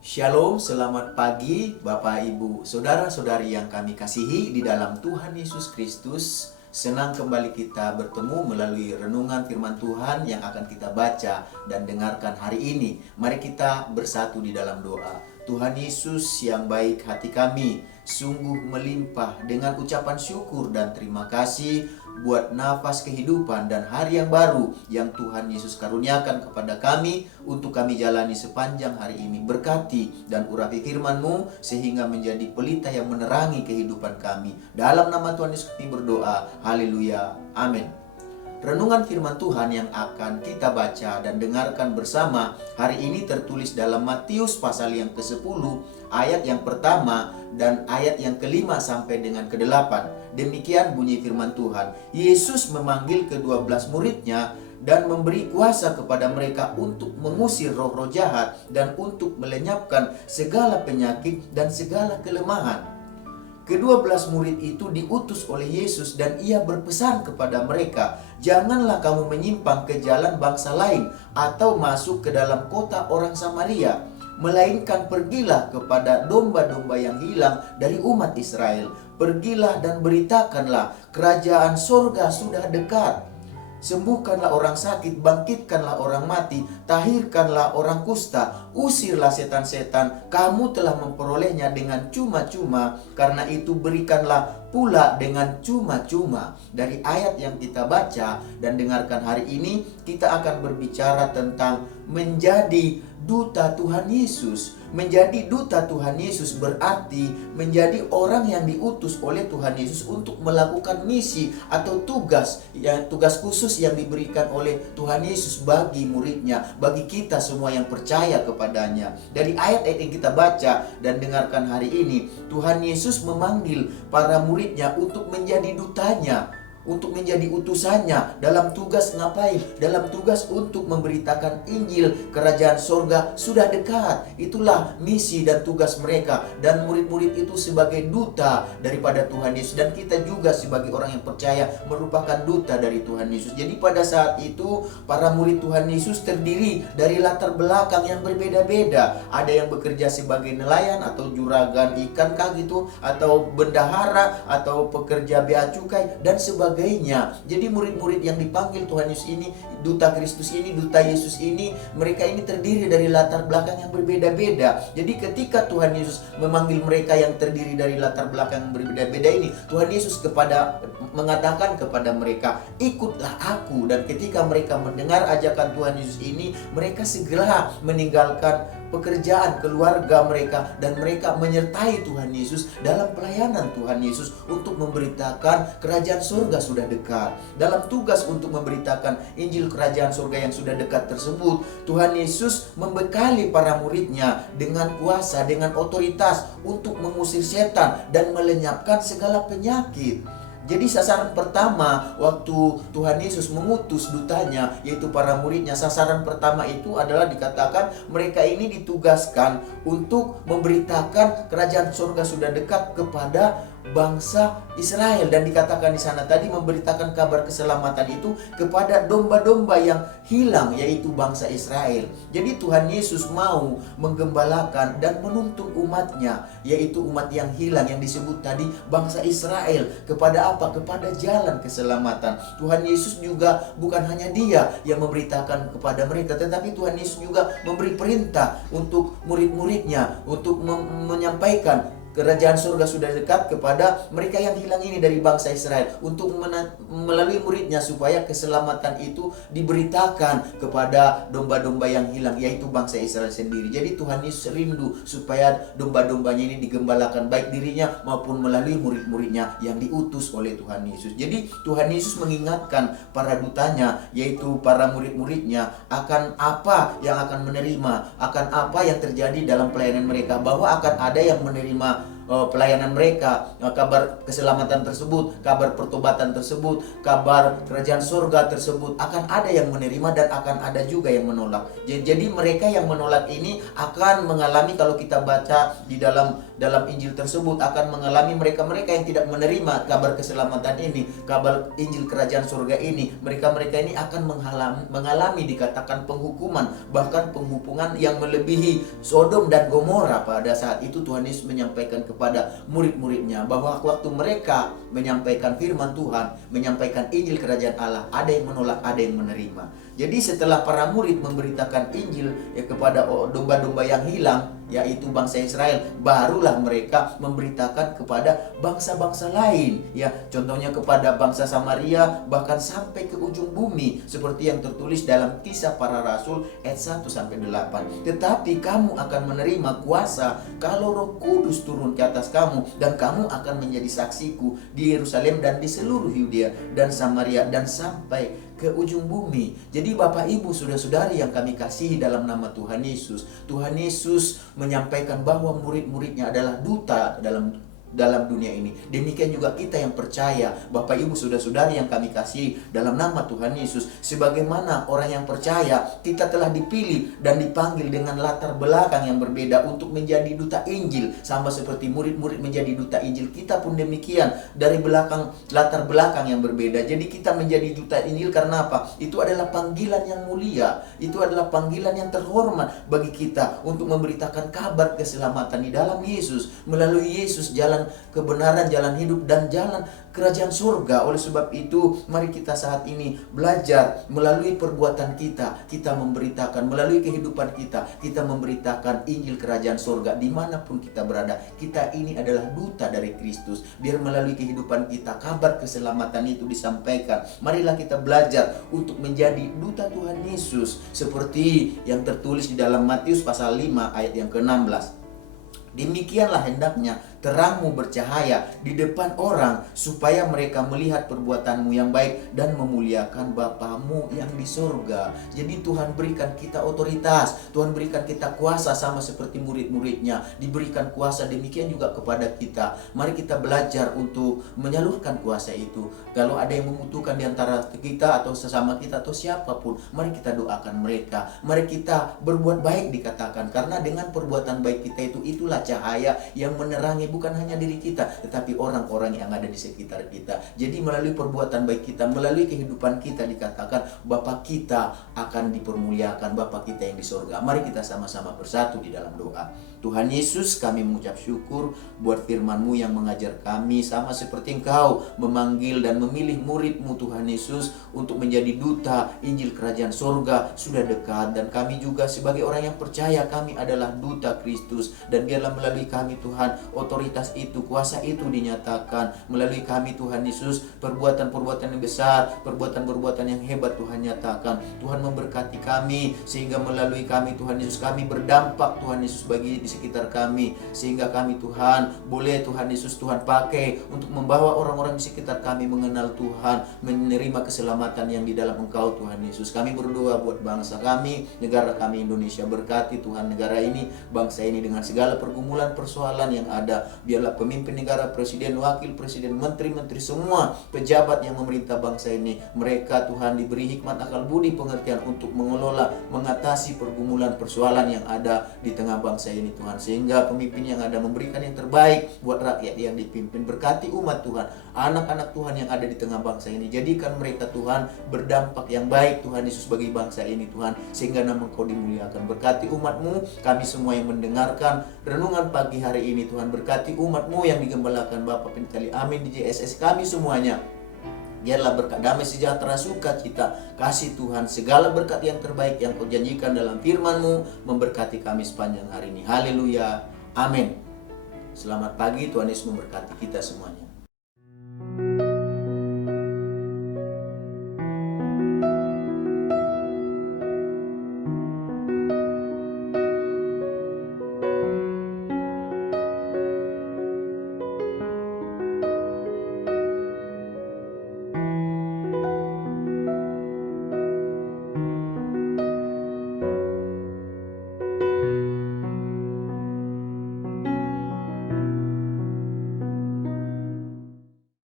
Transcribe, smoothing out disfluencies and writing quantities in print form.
Shalom, selamat pagi Bapak Ibu Saudara-saudari yang kami kasihi di dalam Tuhan Yesus Kristus. Senang kembali kita bertemu melalui renungan firman Tuhan yang akan kita baca dan dengarkan hari ini. Mari kita bersatu di dalam doa. Tuhan Yesus yang baik, hati kami sungguh melimpah dengan ucapan syukur dan terima kasih buat nafas kehidupan dan hari yang baru yang Tuhan Yesus karuniakan kepada kami untuk kami jalani sepanjang hari ini. Berkati dan urapi firman-Mu sehingga menjadi pelita yang menerangi kehidupan kami. Dalam nama Tuhan Yesus kami berdoa. Haleluya. Amin. Renungan firman Tuhan yang akan kita baca dan dengarkan bersama hari ini tertulis dalam Matius pasal yang ke-10 ayat yang pertama dan ayat yang ke-5 sampai dengan ke-8. Demikian bunyi firman Tuhan. Yesus memanggil ke-12 muridnya dan memberi kuasa kepada mereka untuk mengusir roh-roh jahat dan untuk melenyapkan segala penyakit dan segala kelemahan. Ke-12 murid itu diutus oleh Yesus dan ia berpesan kepada mereka, janganlah kamu menyimpang ke jalan bangsa lain atau masuk ke dalam kota orang Samaria, melainkan pergilah kepada domba-domba yang hilang dari umat Israel. Pergilah dan beritakanlah, kerajaan sorga sudah dekat. Sembuhkanlah orang sakit, bangkitkanlah orang mati, tahirkanlah orang kusta, usirlah setan-setan. Kamu telah memperolehnya dengan cuma-cuma, karena itu berikanlah pula dengan cuma-cuma. Dari ayat yang kita baca dan dengarkan hari ini, kita akan berbicara tentang menjadi duta Tuhan Yesus. Menjadi duta Tuhan Yesus berarti menjadi orang yang diutus oleh Tuhan Yesus untuk melakukan misi atau tugas khusus yang diberikan oleh Tuhan Yesus bagi muridnya, bagi kita semua yang percaya kepadanya. Dari ayat-ayat yang kita baca dan dengarkan hari ini, Tuhan Yesus memanggil para muridnya untuk menjadi dutanya, untuk menjadi utusannya dalam tugas ngapain? Dalam tugas untuk memberitakan Injil, kerajaan sorga sudah dekat. Itulah misi dan tugas mereka. Dan murid-murid itu sebagai duta daripada Tuhan Yesus. Dan kita juga sebagai orang yang percaya merupakan duta dari Tuhan Yesus. Jadi pada saat itu para murid Tuhan Yesus terdiri dari latar belakang yang berbeda-beda. Ada yang bekerja sebagai nelayan atau juragan ikan kah gitu, atau bendahara, atau pekerja bea cukai dan sebagainya. Jadi murid-murid yang dipanggil Tuhan Yesus ini, duta Kristus ini, duta Yesus ini, mereka ini terdiri dari latar belakang yang berbeda-beda. Jadi ketika Tuhan Yesus memanggil mereka yang terdiri dari latar belakang yang berbeda-beda ini, Tuhan Yesus mengatakan kepada mereka, ikutlah aku. Dan ketika mereka mendengar ajakan Tuhan Yesus ini, mereka segera meninggalkan pekerjaan keluarga mereka dan mereka menyertai Tuhan Yesus dalam pelayanan Tuhan Yesus untuk memberitakan kerajaan surga sudah dekat. Dalam tugas untuk memberitakan Injil kerajaan surga yang sudah dekat tersebut, Tuhan Yesus membekali para muridnya dengan kuasa, dengan otoritas untuk mengusir setan dan melenyapkan segala penyakit. Jadi sasaran pertama waktu Tuhan Yesus mengutus dutanya, yaitu para muridnya, sasaran pertama itu adalah dikatakan mereka ini ditugaskan untuk memberitakan kerajaan surga sudah dekat kepada bangsa Israel. Dan dikatakan di sana tadi memberitakan kabar keselamatan itu kepada domba-domba yang hilang, yaitu bangsa Israel. Jadi Tuhan Yesus mau menggembalakan dan menuntun umatnya, yaitu umat yang hilang yang disebut tadi bangsa Israel, kepada apa? Kepada jalan keselamatan. Tuhan Yesus juga bukan hanya dia yang memberitakan kepada mereka, tetapi Tuhan Yesus juga memberi perintah untuk murid-muridnya untuk menyampaikan kerajaan surga sudah dekat kepada mereka yang hilang ini dari bangsa Israel, untuk melalui muridnya supaya keselamatan itu diberitakan kepada domba-domba yang hilang, yaitu bangsa Israel sendiri. Jadi Tuhan Yesus rindu supaya domba-dombanya ini digembalakan, baik dirinya maupun melalui murid-muridnya yang diutus oleh Tuhan Yesus. Jadi Tuhan Yesus mengingatkan para dutanya, yaitu para murid-muridnya, akan apa yang akan menerima, akan apa yang terjadi dalam pelayanan mereka, bahwa akan ada yang menerima pelayanan mereka, kabar keselamatan tersebut, kabar pertobatan tersebut, kabar kerajaan surga tersebut, akan ada yang menerima dan akan ada juga yang menolak. Jadi mereka yang menolak ini akan mengalami, kalau kita baca di dalam Injil tersebut, akan mengalami mereka-mereka yang tidak menerima kabar keselamatan ini, kabar Injil kerajaan surga ini, mereka-mereka ini akan mengalami dikatakan penghukuman, bahkan penghukuman yang melebihi Sodom dan Gomora. Pada saat itu Tuhan Yesus menyampaikan kepada murid-muridnya bahwa waktu mereka menyampaikan firman Tuhan, menyampaikan Injil kerajaan Allah, ada yang menolak, ada yang menerima. Jadi setelah para murid memberitakan Injil kepada domba-domba yang hilang, yaitu bangsa Israel, barulah mereka memberitakan kepada bangsa-bangsa lain, contohnya kepada bangsa Samaria, bahkan sampai ke ujung bumi, seperti yang tertulis dalam Kisah Para Rasul ayat 1-8. Tetapi kamu akan menerima kuasa kalau Roh Kudus turun ke atas kamu, dan kamu akan menjadi saksiku di Yerusalem dan di seluruh Yudea dan Samaria dan sampai ke ujung bumi. Jadi Bapak Ibu saudara-saudari yang kami kasihi dalam nama Tuhan Yesus, Tuhan Yesus menyampaikan bahwa murid-muridnya adalah duta dalam dunia ini. Demikian juga kita yang percaya, Bapak Ibu saudara-saudari yang kami kasih dalam nama Tuhan Yesus, sebagaimana orang yang percaya, kita telah dipilih dan dipanggil dengan latar belakang yang berbeda untuk menjadi duta Injil, sama seperti murid-murid menjadi duta Injil. Kita pun demikian, dari latar belakang yang berbeda. Jadi kita menjadi duta Injil karena apa? Itu adalah panggilan yang mulia, itu adalah panggilan yang terhormat bagi kita untuk memberitakan kabar keselamatan di dalam Yesus. Melalui Yesus jalan kebenaran, jalan hidup, dan jalan kerajaan surga. Oleh sebab itu, mari kita saat ini belajar melalui perbuatan kita memberitakan, melalui kehidupan kita memberitakan Injil kerajaan surga dimanapun kita berada. Kita ini adalah duta dari Kristus. Biar melalui kehidupan kita kabar keselamatan itu disampaikan. Marilah kita belajar untuk menjadi duta Tuhan Yesus, seperti yang tertulis di dalam Matius pasal 5 ayat yang ke-16. Demikianlah hendaknya terangmu bercahaya di depan orang, supaya mereka melihat perbuatanmu yang baik dan memuliakan Bapamu yang di surga. Jadi Tuhan berikan kita otoritas, Tuhan berikan kita kuasa, sama seperti murid-muridnya diberikan kuasa, demikian juga kepada kita. Mari kita belajar untuk menyalurkan kuasa itu. Kalau ada yang membutuhkan di antara kita atau sesama kita atau siapapun, mari kita doakan mereka. Mari kita berbuat baik dikatakan, karena dengan perbuatan baik kita itulah cahaya yang menerangi bukan hanya diri kita, tetapi orang-orang yang ada di sekitar kita. Jadi melalui perbuatan baik kita, melalui kehidupan kita, dikatakan Bapa kita akan dipermuliakan, Bapa kita yang di surga. Mari kita sama-sama bersatu di dalam doa. Tuhan Yesus, kami mengucap syukur buat firman-Mu yang mengajar kami, sama seperti Engkau memanggil dan memilih murid-Mu Tuhan Yesus untuk menjadi duta Injil kerajaan surga sudah dekat. Dan kami juga sebagai orang yang percaya, kami adalah duta Kristus, dan biarlah melalui kami Tuhan otoritas itu, kuasa itu dinyatakan. Melalui kami Tuhan Yesus, perbuatan-perbuatan yang besar, perbuatan-perbuatan yang hebat Tuhan nyatakan. Tuhan memberkati kami, sehingga melalui kami Tuhan Yesus, kami berdampak Tuhan Yesus bagi di sekitar kami, sehingga kami Tuhan boleh Tuhan Yesus Tuhan pakai untuk membawa orang-orang di sekitar kami mengenal Tuhan, menerima keselamatan yang di dalam Engkau Tuhan Yesus. Kami berdoa buat bangsa kami, negara kami Indonesia. Berkati Tuhan negara ini, bangsa ini dengan segala pergumulan persoalan yang ada. Biarlah pemimpin negara, presiden, wakil presiden, menteri-menteri, semua pejabat yang memerintah bangsa ini, mereka Tuhan diberi hikmat, akal budi, pengertian untuk mengelola, mengatasi pergumulan persoalan yang ada di tengah bangsa ini Tuhan, sehingga pemimpin yang ada memberikan yang terbaik buat rakyat yang dipimpin. Berkati umat Tuhan, anak-anak Tuhan yang ada di tengah bangsa ini, jadikan mereka Tuhan berdampak yang baik Tuhan Yesus bagi bangsa ini Tuhan, sehingga nama Engkau dimuliakan. Berkati umat-Mu, kami semua yang mendengarkan renungan pagi hari ini Tuhan. Berkati umat-Mu yang digembalakan Bapa Pentali, amin, di JSS kami semuanya. Biarlah berkat damai sejahtera sukacita kasih Tuhan, segala berkat yang terbaik yang Kau janjikan dalam firman-Mu memberkati kami sepanjang hari ini. Haleluya, amin. Selamat pagi, Tuhan Yesus memberkati kita semuanya.